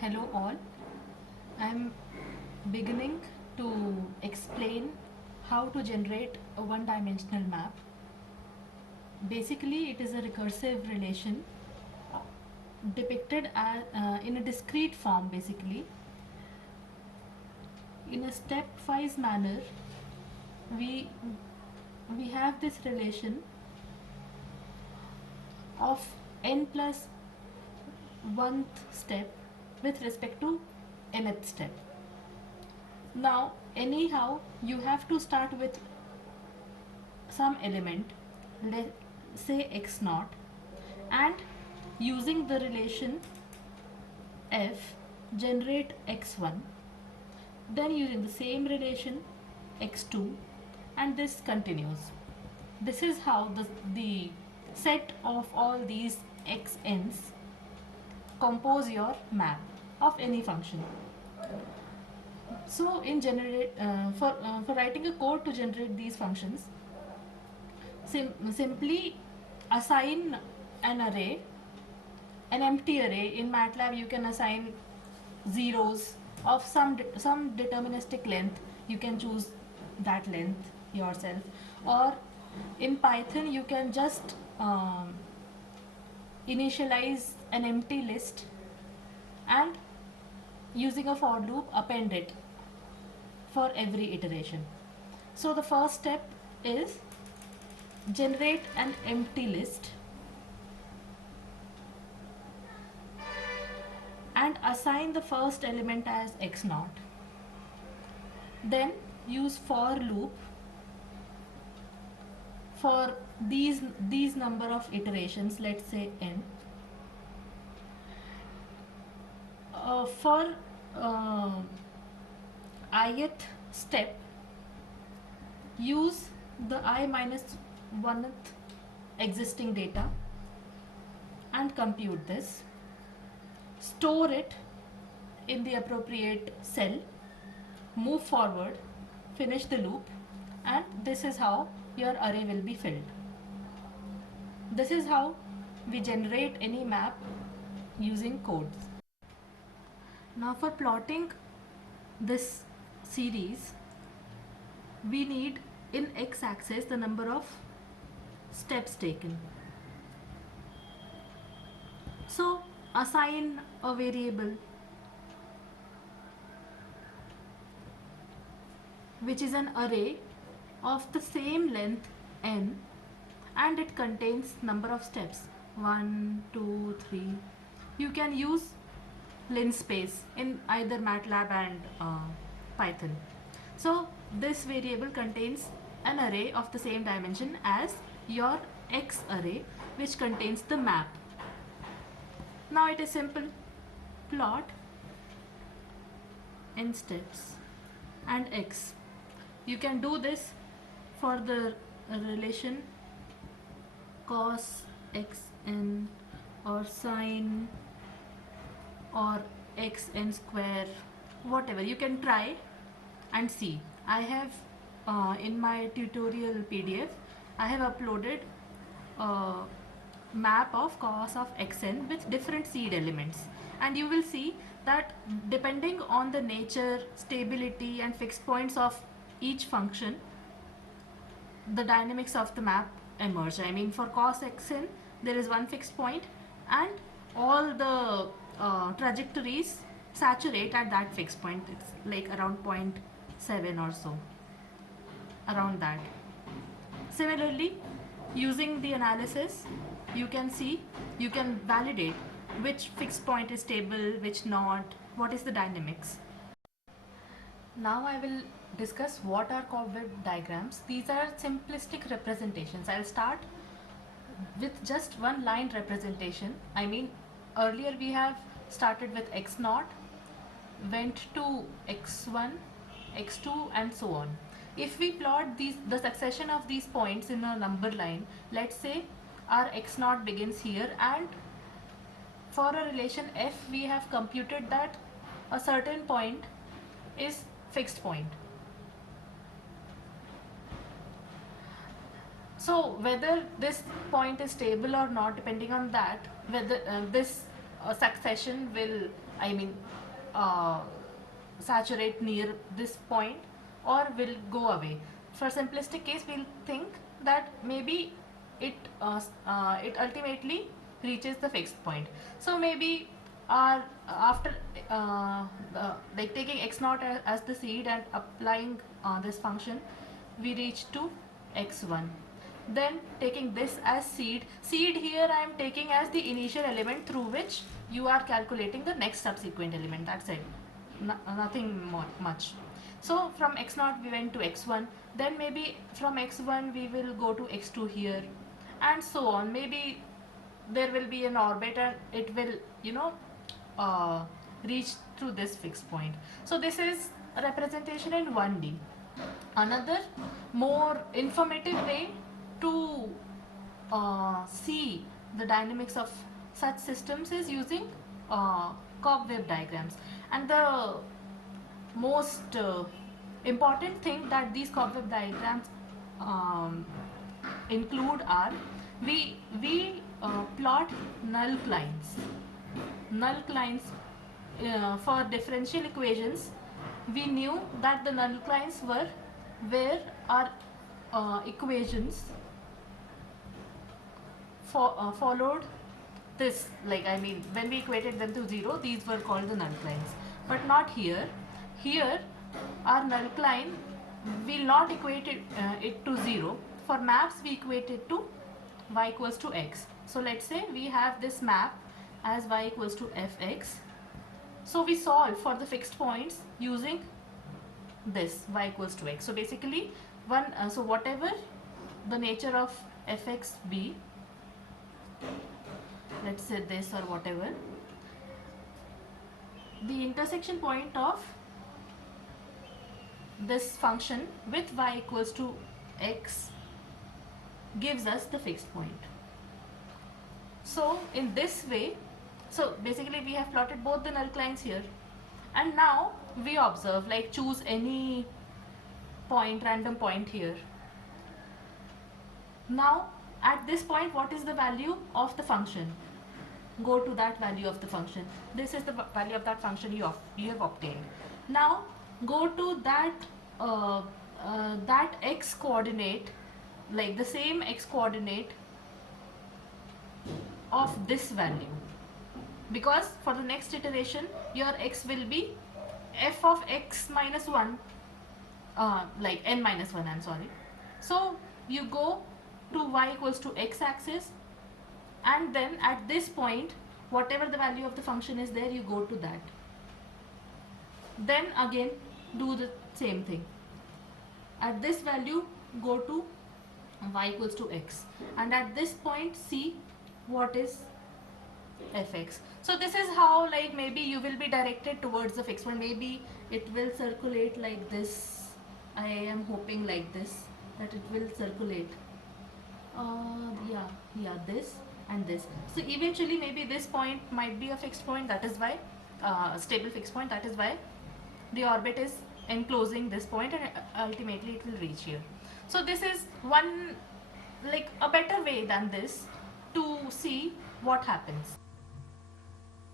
Hello all. I'm beginning to explain how to generate a one-dimensional map. Basically, it is a recursive relation depicted in a discrete form. Basically, in a stepwise manner, we we have this relation of n plus 1th step with respect to nth step. Now, anyhow, you have to start with some element, let's say x naught, and using the relation f generate x1, then using the same relation x2, and this continues. This is how the set of all these xn's compose your map of any function. So in generate for writing a code to generate these functions, simply assign an array, an empty array. In MATLAB you can assign zeros of some deterministic length. You can choose that length yourself, or in Python you can just initialize an empty list and using a for loop append it for every iteration. So the first step is generate an empty list and assign the first element as x naught. Then use for loop for these number of iterations, let's say n. For ith step, use the I minus 1th existing data and compute this. Store it in the appropriate cell, move forward, finish the loop, and this is how your array will be filled. This is how we generate any map using codes. Now for plotting this series, we need in x-axis the number of steps taken. So assign a variable which is an array of the same length n, and it contains number of steps 1, 2, 3. You can use linspace in either MATLAB and Python. So this variable contains an array of the same dimension as your x array, which contains the map. Now it is simple. Plot n steps and x. You can do this for the relation cos xn or sin or xn square, whatever. You can try and see. I have in my tutorial PDF, I have uploaded a map of cos of xn with different seed elements, and you will see that depending on the nature, stability and fixed points of each function, the dynamics of the map emerge. I mean, for cos xn there is one fixed point and all the trajectories saturate at that fixed point. It's like around 0.7 or so, around that. Similarly, using the analysis, you can see, you can validate which fixed point is stable, which not, what is the dynamics. Now I will discuss what are cobweb diagrams. These are simplistic representations. I'll start with just one line representation. I mean, earlier we have started with x naught, went to x1, x2 and so on. If we plot the succession of these points in a number line, let's say our x naught begins here, and for a relation f we have computed that a certain point is fixed point. So whether this point is stable or not, depending on that, whether this succession will, I mean, uh, saturate near this point or will go away. For simplistic case, we'll think that maybe it ultimately reaches the fixed point. So maybe our after like taking x naught as the seed and applying this function, we reach to x1. Then taking this as seed here I am taking as the initial element through which you are calculating the next subsequent element. That's it. Nothing more much. So from x0 we went to x1, then maybe from x1 we will go to x2 here, and so on. Maybe there will be an orbit and it will, you know, uh, reach through this fixed point. So this is a representation in 1D. Another more informative way to see the dynamics of such systems is using cobweb diagrams. And the most important thing that these cobweb diagrams um, include are we plot null-clines. Null-clines for differential equations. We knew that the null-clines were where our equations followed this, like, I mean, when we equated them to 0, these were called the null-clines. But not here. Here our null-cline will not equate it to 0. For maps we equate it to y equals to x. So let's say we have this map as y equals to fx. So we solve for the fixed points using this y equals to x. So basically so whatever the nature of fx be, let's say this or whatever, the intersection point of this function with y equals to x gives us the fixed point. So in this way, so basically we have plotted both the null-clines here, and now we observe, like, choose any point, random point here. Now at this point, what is the value of the function? Go to that value of the function. This is the value of that function you have obtained. Now go to that that x coordinate, like the same x coordinate of this value, because for the next iteration your x will be f of x minus 1, like n minus 1, I'm sorry. So you go to y equals to x axis, and then at this point whatever the value of the function is there, you go to that. Then again do the same thing. At this value go to y equals to x, and at this point see what is fx. So this is how, like, maybe you will be directed towards the fixed one. Maybe it will circulate like this. I am hoping like this, that it will circulate. Yeah, this and this. So eventually maybe this point might be a fixed point, that is why stable fixed point, that is why the orbit is enclosing this point, and ultimately it will reach here. So this is one, like, a better way than this to see what happens.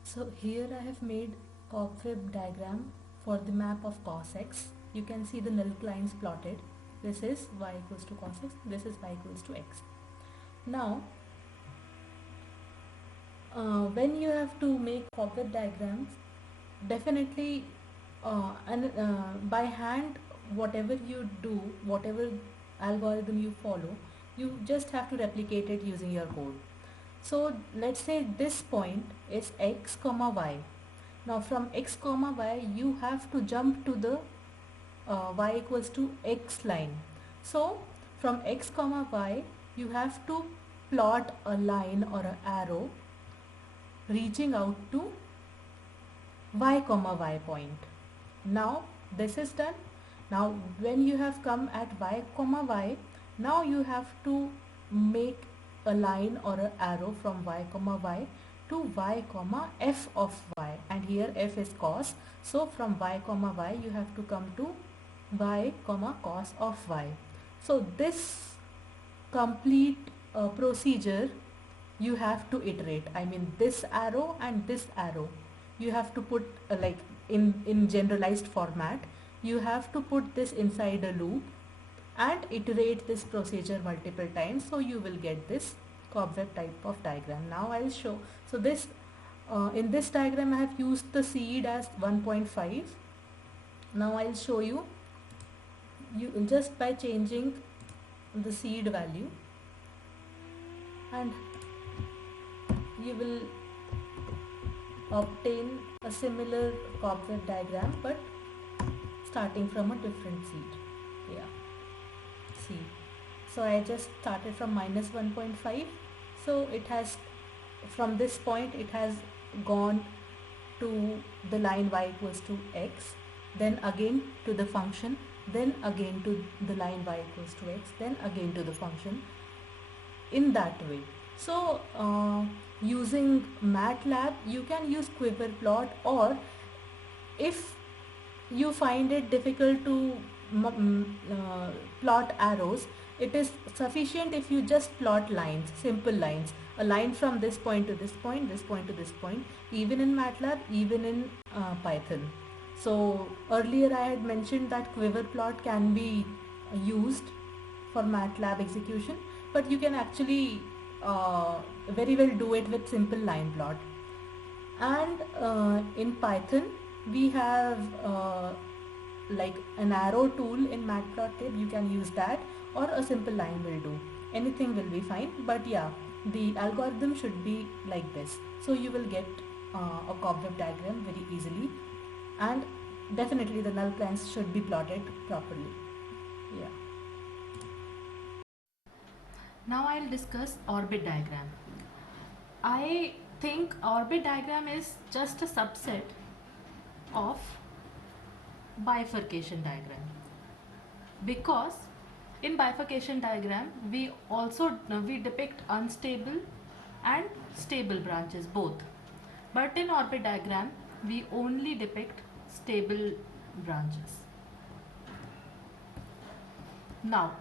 So here I have made cobweb diagram for the map of cos x. You can see the null-clines plotted. This is y equals to cos x, this is y equals to x. Now when you have to make cobweb diagrams, definitely by hand, whatever you do, whatever algorithm you follow, you just have to replicate it using your code. So let's say this point is x comma y. Now from x comma y you have to jump to the y equals to x line. So from x comma y you have to plot a line or an arrow reaching out to y comma y point. Now this is done. Now when you have come at y comma y, now you have to make a line or an arrow from y comma y to y comma f of y, and here f is cos. So from y comma y you have to come to y comma cos of y. So this complete procedure you have to iterate. I mean, this arrow and this arrow, you have to put like in generalized format. You have to put this inside a loop and iterate this procedure multiple times, so you will get this cobweb type of diagram. Now I'll show. So this in this diagram I have used the seed as 1.5. Now I'll show you, just by changing the seed value, and you will obtain a similar cobweb diagram, but starting from a different seed. Yeah, see, so I just started from minus 1.5. So it has, from this point it has gone to the line y equals to x, then again to the function, then again to the line y equals to x, then again to the function, in that way. So using MATLAB you can use Quiverplot, or if you find it difficult to plot arrows, it is sufficient if you just plot lines, simple lines, a line from this point to this point, this point to this point, even in MATLAB, even in Python. So earlier I had mentioned that Quiverplot can be used for MATLAB execution, but you can actually very well do it with simple line plot. And in Python we have like an arrow tool in matplotlib. You can use that, or a simple line will do, anything will be fine. But yeah, the algorithm should be like this, so you will get a cobweb diagram very easily, and definitely the null points should be plotted properly. Yeah. Now I'll discuss orbit diagram. I think orbit diagram is just a subset of bifurcation diagram, because in bifurcation diagram we also we depict unstable and stable branches both, but in orbit diagram we only depict stable branches. Now,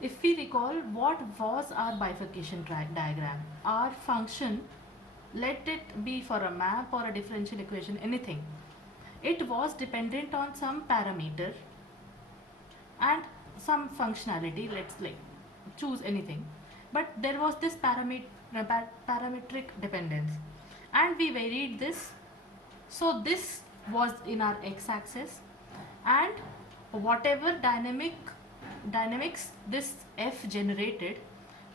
if we recall, what was our bifurcation diagram? Our function, let it be for a map or a differential equation, anything, it was dependent on some parameter and some functionality. Let's like choose anything, but there was this parametric dependence, and we varied this. So this was in our x-axis, and whatever dynamics this f generated,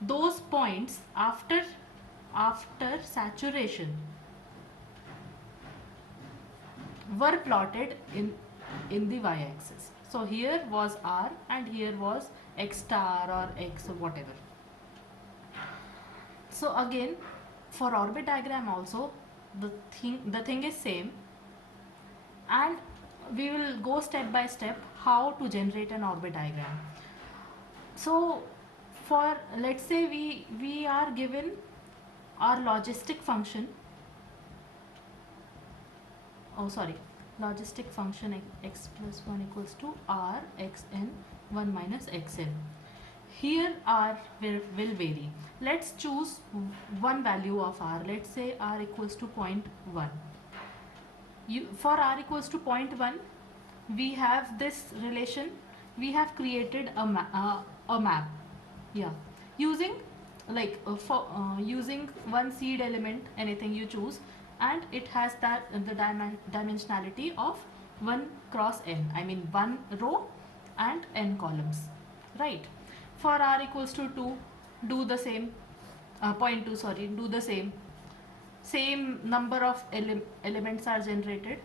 those points after saturation were plotted in the y-axis. So here was r and here was x star or x or whatever. So again, for orbit diagram also the thing is same, and we will go step by step how to generate an orbit diagram. So for, let's say we are given our logistic function, logistic function x plus 1 equals to r xn 1 minus xn. Here r will vary. Let's choose one value of r. Let's say r equals to 0.1. For r equals to 0.1, we have this relation. We have created a map. Yeah, using like using one seed element, anything you choose, and it has that the dimensionality of 1 cross n. I mean 1 row and n columns, right? For r equals to 2, do the same. 0.2, sorry, do the same number of elements are generated.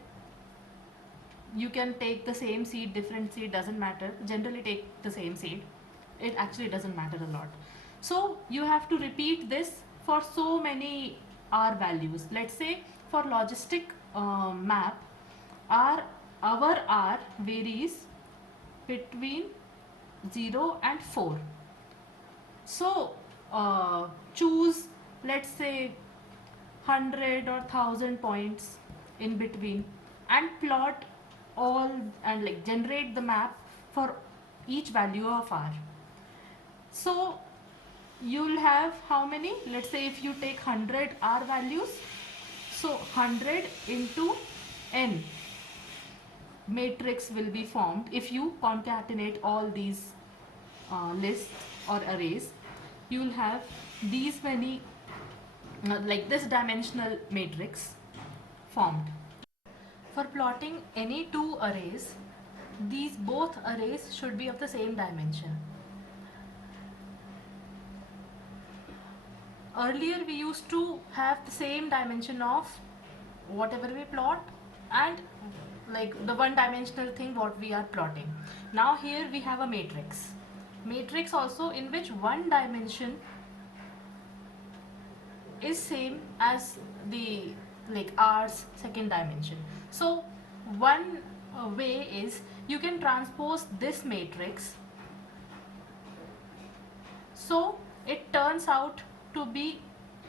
You can take the same seed, different seed, doesn't matter. Generally take the same seed. It actually doesn't matter a lot. So you have to repeat this for so many r values. Let's say for logistic map, our r varies between 0 and 4. So choose, let's say, 100 or 1000 points in between, and plot all, and like generate the map for each value of r. So you'll have how many? Let's say if you take 100 R values, so 100 into n matrix will be formed if you concatenate all these lists or arrays. You'll have these many, like this dimensional matrix formed. For plotting any two arrays, these both arrays should be of the same dimension. Earlier we used to have the same dimension of whatever we plot and like the one dimensional thing what we are plotting. Now here we have a matrix also in which one dimension is same as the like R's second dimension. So one way is you can transpose this matrix so it turns out to be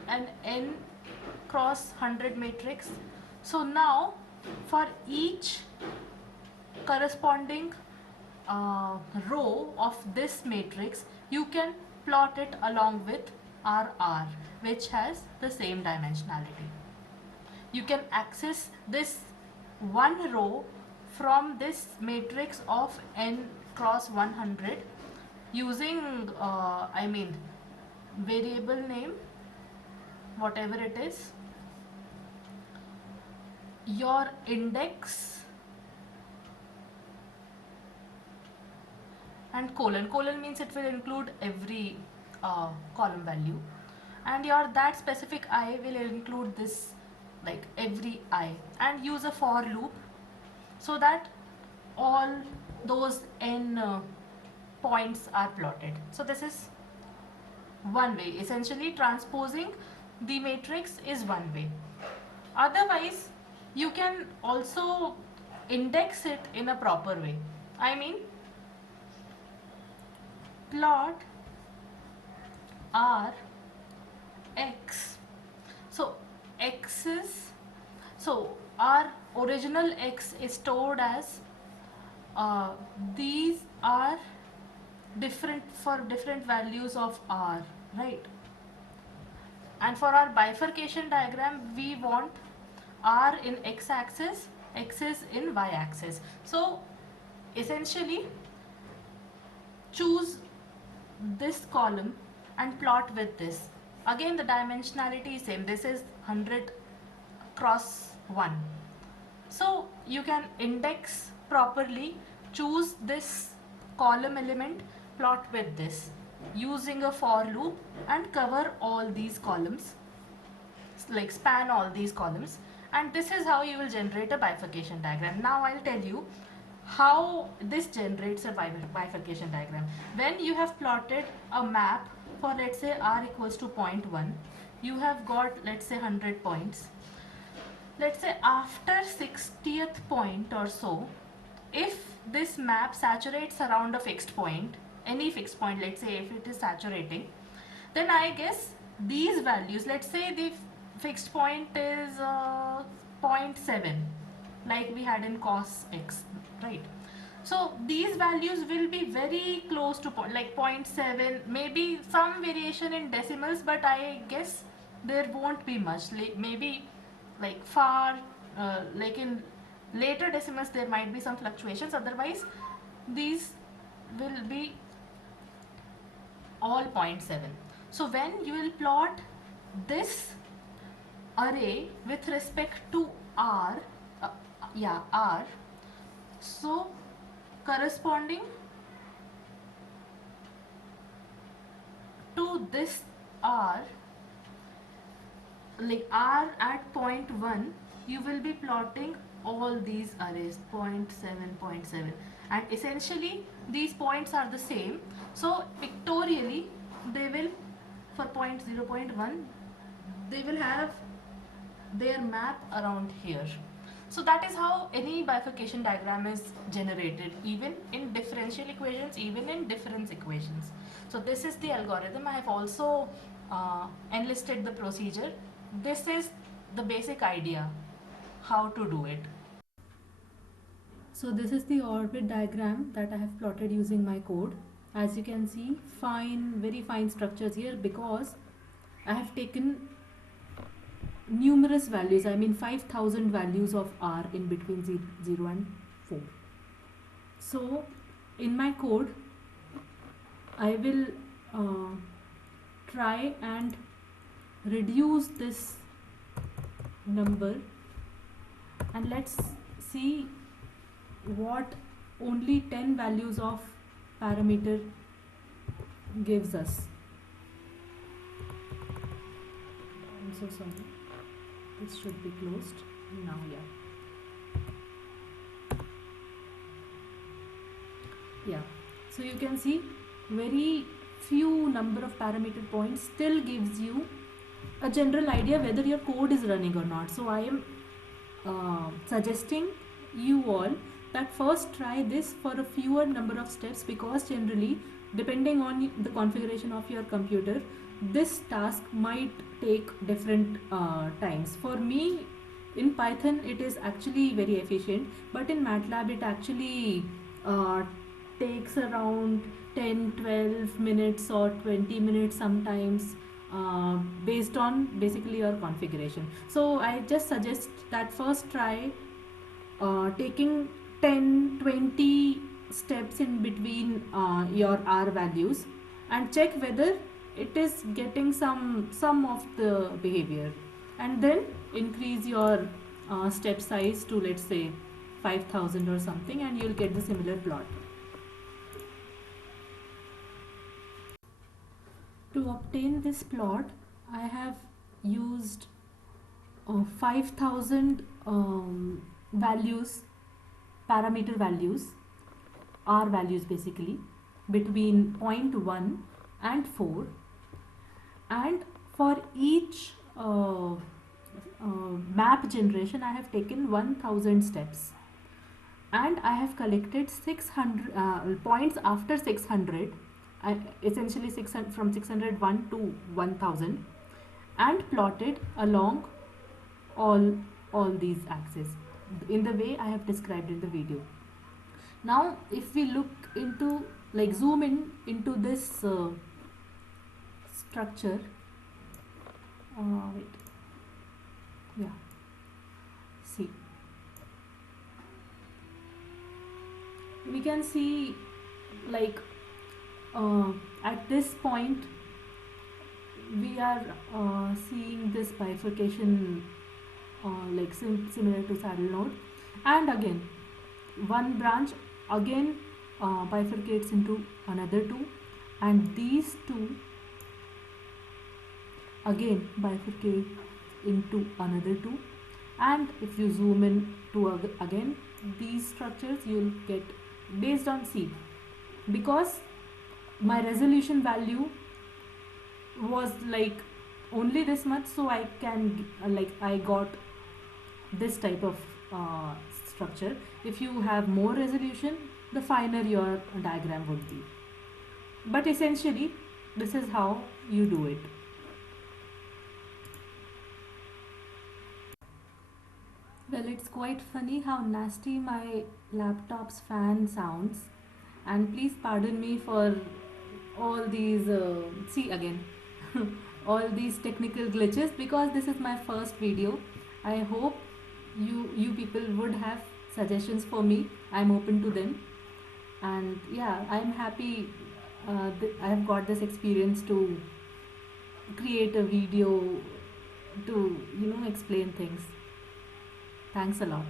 an n cross 100 matrix. So now for each corresponding row of this matrix you can plot it along with RR, which has the same dimensionality. You can access this one row from this matrix of n cross 100 using variable name, whatever it is, your index and colon. Colon means it will include every column value, and your that specific I will include this like every I, and use a for loop so that all those n points are plotted. So this is one way. Essentially transposing the matrix is one way. Otherwise you can also index it in a proper way. I mean, plot R x. So x is, so our original x is stored as these are different for different values of R, right? And for our bifurcation diagram we want R in x axis, x is in y axis. So essentially choose this column and plot with this. Again the dimensionality is same. This is 100 cross 1. So you can index properly, choose this column element, plot with this using a for loop and cover all these columns, like span all these columns, and this is how you will generate a bifurcation diagram. Now I'll tell you how this generates a bifurcation diagram. When you have plotted a map for, let's say, R equals to 0.1, you have got, let's say, 100 points. Let's say after 60th point or so, if this map saturates around a fixed point, any fixed point, let's say if it is saturating, then I guess these values, let's say the fixed point is 0.7, like we had in cos x, right? So these values will be very close to like 0.7, maybe some variation in decimals, but I guess there won't be much, maybe like far like in later decimals there might be some fluctuations, otherwise these will be all 0.7. So when you will plot this array with respect to R, R, so corresponding to this R, like R at 0.1, you will be plotting all these arrays 0.7, 0.7, and essentially these points are the same. So pictorially they will, for 0.0, 0.1, they will have their map around here. So that is how any bifurcation diagram is generated, even in differential equations, even in difference equations. So this is the algorithm. I have also enlisted the procedure. This is the basic idea how to do it. So this is the orbit diagram that I have plotted using my code. As you can see, fine, very fine structures here, because I have taken numerous values, I mean 5000 values of r in between 0 and 4. So in my code, I will try and reduce this number, and let's see what only 10 values of parameter gives us. I'm so sorry, this should be closed now. Yeah, so you can see very few number of parameter points still gives you a general idea whether your code is running or not. So I am suggesting you all that first try this for a fewer number of steps, because generally, depending on the configuration of your computer, this task might take different times. For me, in Python it is actually very efficient, but in MATLAB it actually uh, takes around 10-12 minutes or 20 minutes sometimes, based on basically your configuration. So I just suggest that first try taking 10-20 steps in between your r values, and check whether it is getting some of the behavior, and then increase your step size to, let's say, 5000 or something, and you'll get the similar plot. To obtain this plot, I have used 5000 values, parameter values, r values basically, between 0.1 and 4, and for each map generation I have taken 1000 steps, and I have collected 600 points after 600, essentially 600, from 601 to 1000, and plotted along all these axes in the way I have described in the video. Now if we look into, like, zoom in into this structure, wait, yeah, see, we can see, like, at this point we are seeing this bifurcation, like similar to saddle node, and again one branch again bifurcates into another two, and these two again bifurcate into another two, and if you zoom in to again these structures, you'll get, based on C, because my resolution value was like only this much, so I can I got this type of structure. If you have more resolution, the finer your diagram would be, but essentially this is how you do it. Well, it's quite funny how nasty my laptop's fan sounds, and please pardon me for all these see again all these technical glitches, because this is my first video. I hope you people would have suggestions for me. I'm open to them, and yeah, I'm happy I have got this experience to create a video to explain things. Thanks a lot.